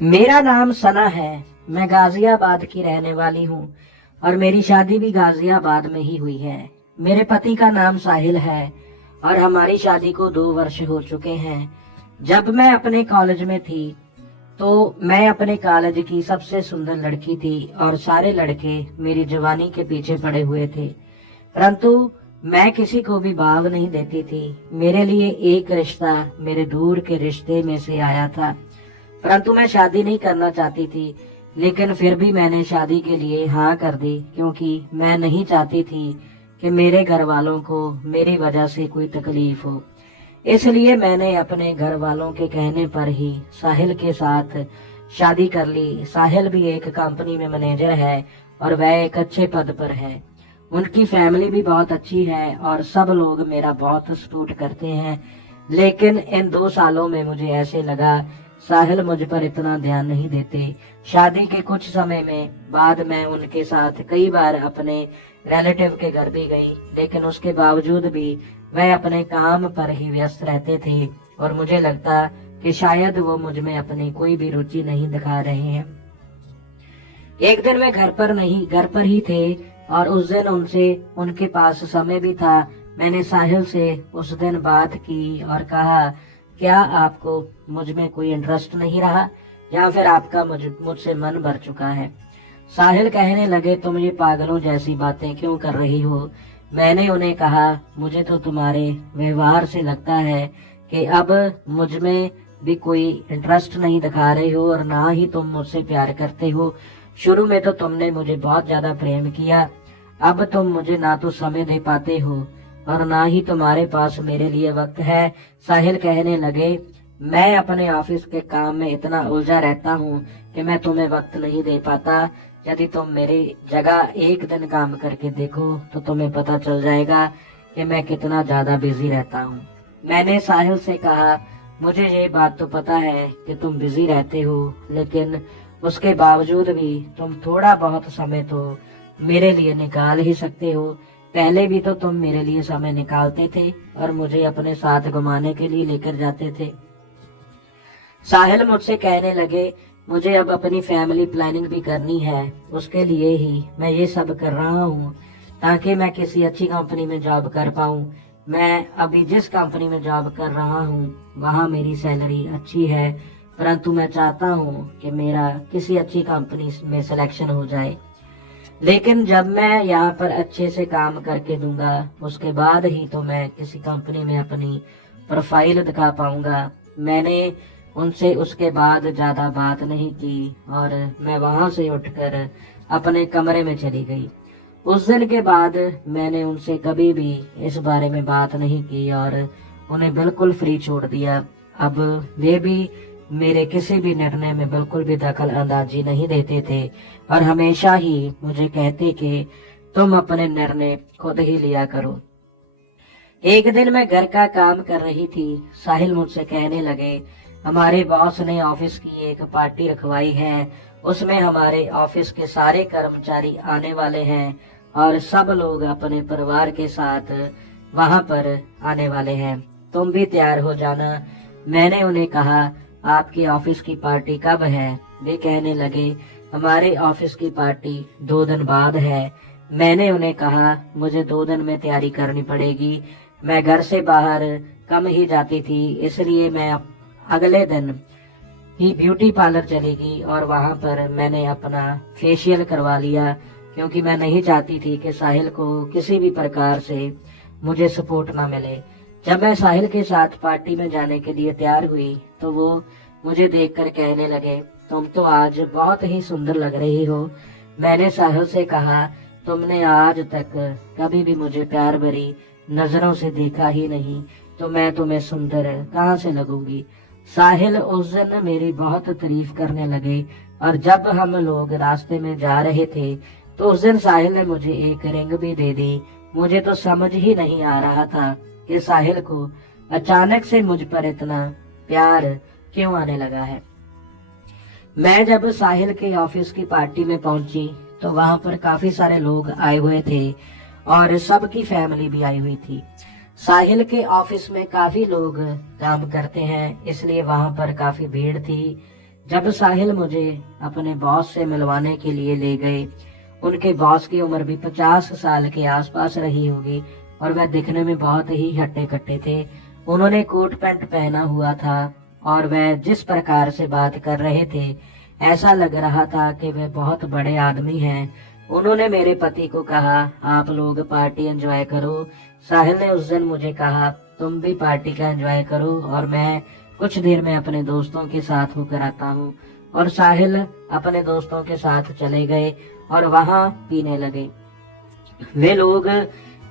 मेरा नाम सना है। मैं गाजियाबाद की रहने वाली हूँ और मेरी शादी भी गाजियाबाद में ही हुई है। मेरे पति का नाम साहिल है और हमारी शादी को 2 वर्ष हो चुके हैं। जब मैं अपने कॉलेज में थी तो मैं अपने कॉलेज की सबसे सुंदर लड़की थी और सारे लड़के मेरी जवानी के पीछे पड़े हुए थे, परंतु मैं किसी को भी भाव नहीं देती थी। मेरे लिए एक रिश्ता मेरे दूर के रिश्ते में से आया था, परंतु मैं शादी नहीं करना चाहती थी। लेकिन फिर भी मैंने शादी के लिए हाँ कर दी, क्योंकि मैं नहीं चाहती थी कि मेरे घर वालों को मेरी वजह से कोई तकलीफ हो। इसलिए मैंने अपने घर वालों के कहने पर ही साहिल के साथ शादी कर ली। साहिल भी एक कंपनी में मैनेजर है और वह एक अच्छे पद पर है। उनकी फैमिली भी बहुत अच्छी है और सब लोग मेरा बहुत सपोर्ट करते हैं। लेकिन इन 2 सालों में मुझे ऐसे लगा साहिल मुझ पर इतना ध्यान नहीं देते। शादी के कुछ समय में बाद मैं उनके साथ कई बार अपने रिलेटिव के घर भी गई, लेकिन उसके बावजूद भी वह अपने काम पर ही व्यस्त रहते थे और मुझे लगता कि शायद वो मुझ में अपनी कोई भी रुचि नहीं दिखा रहे हैं। एक दिन मैं घर पर ही थे और उस दिन उनसे उनके पास समय भी था। मैंने साहिल से उस दिन बात की और कहा, क्या आपको मुझ में कोई इंटरेस्ट नहीं रहा या फिर आपका मुझसे मन भर चुका है? साहिल कहने लगे, तुम ये पागलों जैसी बातें क्यों कर रही हो? मैंने उन्हें कहा, मुझे तो तुम्हारे व्यवहार से लगता है कि अब मुझ में भी कोई इंटरेस्ट नहीं दिखा रहे हो और ना ही तुम मुझसे प्यार करते हो। शुरू में तो तुमने मुझे बहुत ज्यादा प्रेम किया, अब तुम मुझे ना तो समय दे पाते हो और ना ही तुम्हारे पास मेरे लिए वक्त है। साहिल कहने लगे, मैं अपने ऑफिस के काम में इतना उलझा रहता हूँ कि मैं तुम्हें वक्त नहीं दे पाता। यदि तुम मेरी जगह एक दिन काम करके देखो तो तुम्हें पता चल जाएगा कि मैं कितना ज्यादा बिजी रहता हूँ। मैंने साहिल से कहा, मुझे ये बात तो पता है कि तुम बिजी रहते हो, लेकिन उसके बावजूद भी तुम थोड़ा बहुत समय तो मेरे लिए निकाल ही सकते हो। पहले भी तो तुम मेरे लिए समय निकालते थे और मुझे अपने साथ घुमाने के लिए लेकर जाते थे। साहिल मुझसे कहने लगे, मुझे अब अपनी फैमिली प्लानिंग भी करनी है, उसके लिए ही मैं ये सब कर रहा हूँ ताकि मैं किसी अच्छी कंपनी में जॉब कर पाऊँ। मैं अभी जिस कंपनी में जॉब कर रहा हूँ वहाँ मेरी सैलरी अच्छी है, परंतु मैं चाहता हूँ कि मेरा किसी अच्छी कंपनी में सिलेक्शन हो जाए। लेकिन जब मैं यहाँ पर अच्छे से काम करके दूंगा उसके बाद ही तो मैं किसी कंपनी में अपनी प्रोफाइल दिखा पाऊंगा। मैंने उनसे उसके बाद ज्यादा बात नहीं की और मैं वहां से उठकर अपने कमरे में चली गई। उस दिन के बाद मैंने उनसे कभी भी इस बारे में बात नहीं की और उन्हें बिल्कुल फ्री छोड़ दिया। अब वे भी मेरे किसी भी निर्णय में बिल्कुल भी दखल अंदाजी नहीं देते थे और हमेशा ही मुझे कहते कि तुम अपने निर्णय खुद ही लिया करो। एक दिन मैं घर का काम कर रही थी, साहिल मुझसे कहने लगे, हमारे बॉस ने ऑफिस की एक पार्टी रखवाई है, उसमें हमारे ऑफिस के सारे कर्मचारी आने वाले हैं और सब लोग अपने परिवार के साथ वहां पर आने वाले हैं, तुम भी तैयार हो जाना। मैंने उन्हें कहा, आपकी ऑफिस की पार्टी कब है? वे कहने लगे, हमारे ऑफिस की पार्टी 2 दिन बाद है। मैंने उन्हें कहा, मुझे 2 दिन में तैयारी करनी पड़ेगी। मैं घर से बाहर कम ही जाती थी, इसलिए मैं अगले दिन ही ब्यूटी पार्लर चली गई और वहां पर मैंने अपना फेशियल करवा लिया, क्योंकि मैं नहीं चाहती थी कि साहिल को किसी भी प्रकार से मुझे सपोर्ट ना मिले। जब मैं साहिल के साथ पार्टी में जाने के लिए तैयार हुई तो वो मुझे देखकर कहने लगे, तुम तो आज बहुत ही सुंदर लग रही हो। मैंने साहिल से कहा, तुमने आज तक कभी भी मुझे प्यार भरी नजरों से देखा ही नहीं, तो मैं तुम्हें सुंदर कहाँ से लगूंगी? साहिल उस दिन मेरी बहुत तारीफ करने लगे और जब हम लोग रास्ते में जा रहे थे तो उस दिन साहिल ने मुझे एक रिंग भी दे दी। मुझे तो समझ ही नहीं आ रहा था कि साहिल को अचानक से मुझ पर इतना प्यार क्यों आने लगा है। मैं जब साहिल के ऑफिस की पार्टी में पहुंची तो वहां पर काफी सारे लोग आए हुए थे और सबकी फैमिली भी आई हुई थी। साहिल के ऑफिस में काफी लोग काम करते हैं, इसलिए वहां पर काफी भीड़ थी। जब साहिल मुझे अपने बॉस से मिलवाने के लिए ले गए, उनके बॉस की उम्र भी 50 साल के आसपास रही होगी और वह दिखने में बहुत ही हट्टे कट्टे थे। उन्होंने कोट पैंट पहना हुआ था और वह जिस प्रकार से बात कर रहे थे ऐसा लग रहा था कि वह बहुत बड़े आदमी हैं। उन्होंने मेरे पति को कहा, आप लोग पार्टी एंजॉय करो। साहिल ने उस दिन मुझे कहा, तुम भी पार्टी का एंजॉय करो और मैं कुछ देर में अपने दोस्तों के साथ होकर आता हूँ। और साहिल अपने दोस्तों के साथ चले गए और वहां पीने लगे। वे लोग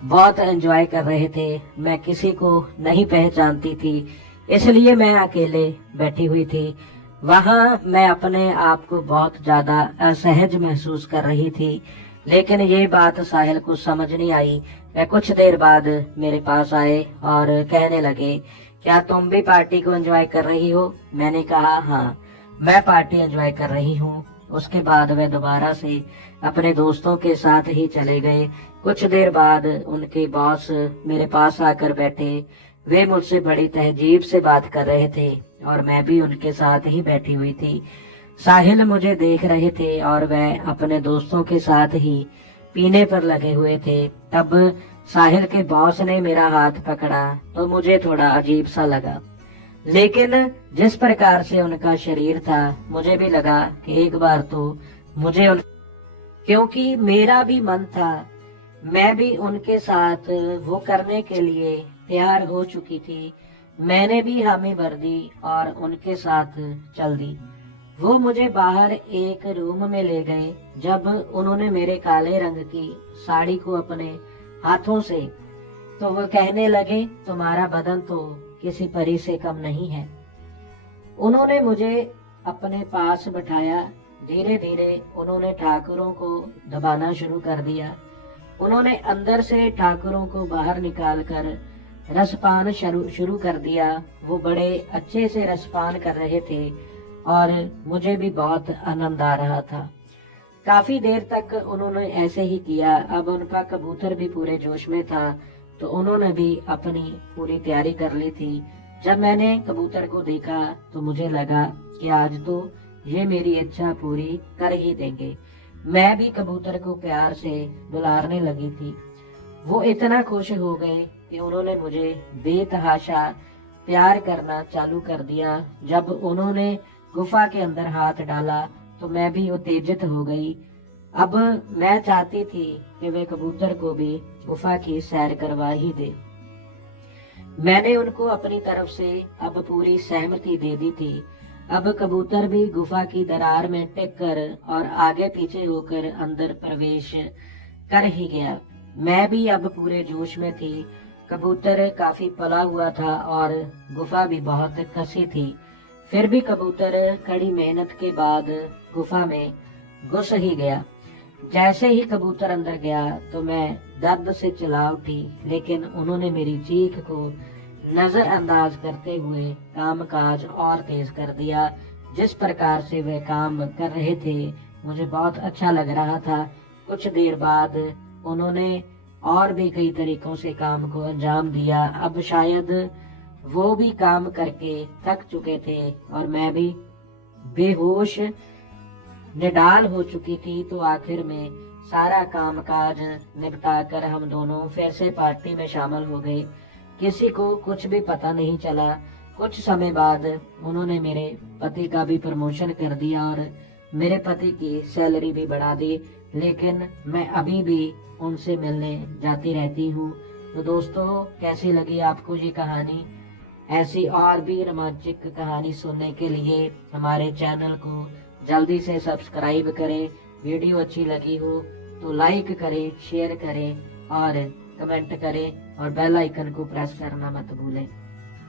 बहुत एंजॉय कर रहे थे। मैं किसी को नहीं पहचानती थी, इसलिए मैं अकेले बैठी हुई थी। वहां मैं अपने आप को बहुत ज्यादा असहज महसूस कर रही थी, लेकिन ये बात साहिल को समझ नहीं आई। वह कुछ देर बाद मेरे पास आए और कहने लगे, क्या तुम भी पार्टी को एंजॉय कर रही हो? मैंने कहा, हाँ, मैं पार्टी एंजॉय कर रही हूँ। उसके बाद वे दोबारा से अपने दोस्तों के साथ ही चले गए। कुछ देर बाद उनके बॉस मेरे पास आकर बैठे। वे मुझसे बड़ी तहजीब से बात कर रहे थे और मैं भी उनके साथ ही बैठी हुई थी। साहिल मुझे देख रहे थे और वह अपने दोस्तों के साथ ही पीने पर लगे हुए थे। तब साहिल के बॉस ने मेरा हाथ पकड़ा तो मुझे थोड़ा अजीब सा लगा, लेकिन जिस प्रकार से उनका शरीर था मुझे भी लगा कि एक बार तो मुझे क्योंकि मेरा भी मन था, मैं भी उनके साथ वो करने के लिए तैयार हो चुकी थी। मैंने भी हामी भर दी और उनके साथ चल दी। वो मुझे बाहर एक रूम में ले गए। जब उन्होंने मेरे काले रंग की साड़ी को अपने हाथों से, तो वो कहने लगे, तुम्हारा बदन तो किसी परी से कम नहीं है। उन्होंने मुझे अपने पास बिठाया। धीरे धीरे उन्होंने ठाकुरों को दबाना शुरू कर दिया। उन्होंने अंदर से ठाकुरों को बाहर निकालकर रसपान शुरू कर दिया। वो बड़े अच्छे से रसपान कर रहे थे और मुझे भी बहुत आनंद आ रहा था। काफी देर तक उन्होंने ऐसे ही किया। अब उनका कबूतर भी पूरे जोश में था, तो उन्होंने भी अपनी पूरी तैयारी कर ली थी। जब मैंने कबूतर को देखा तो मुझे लगा कि आज तो ये मेरी इच्छा पूरी कर ही देंगे। मैं भी कबूतर को प्यार से दुलारने लगी थी। वो इतना खुश हो गए कि उन्होंने मुझे बेतहाशा प्यार करना चालू कर दिया। जब उन्होंने गुफा के अंदर हाथ डाला तो मैं भी उत्तेजित हो गई। अब मैं चाहती थी कि वे कबूतर को भी गुफा की सैर करवा ही दे। मैंने उनको अपनी तरफ से अब पूरी सहमति दे दी थी। अब कबूतर भी गुफा की दरार में टिक कर और आगे पीछे होकर अंदर प्रवेश कर ही गया। मैं भी अब पूरे जोश में थी। कबूतर काफी पला हुआ था और गुफा भी बहुत कसी थी। फिर भी कबूतर कड़ी मेहनत के बाद गुफा में घुस ही गया। जैसे ही कबूतर अंदर गया तो मैं दर्द से चिल्ला उठी, लेकिन उन्होंने मेरी चीख को नजरअंदाज करते हुए कामकाज और तेज कर दिया। जिस प्रकार से वे काम कर रहे थे मुझे बहुत अच्छा लग रहा था। कुछ देर बाद उन्होंने और भी कई तरीकों से काम को अंजाम दिया। अब शायद वो भी काम करके थक चुके थे और मैं भी बेहोश निडाल हो चुकी थी। तो आखिर में सारा कामकाज निपटा कर हम दोनों फिर से पार्टी में शामिल हो गए। किसी को कुछ भी पता नहीं चला। कुछ समय बाद उन्होंने मेरे पति का भी प्रमोशन कर दिया और मेरे पति की सैलरी भी बढ़ा दी, लेकिन मैं अभी भी उनसे मिलने जाती रहती हूँ। तो दोस्तों, कैसी लगी आपको ये कहानी? ऐसी और भी रोमांचक कहानी सुनने के लिए हमारे चैनल को जल्दी से सब्सक्राइब करें। वीडियो अच्छी लगी हो तो लाइक करें, शेयर करें और कमेंट करें और बेल आइकन को प्रेस करना मत भूलें।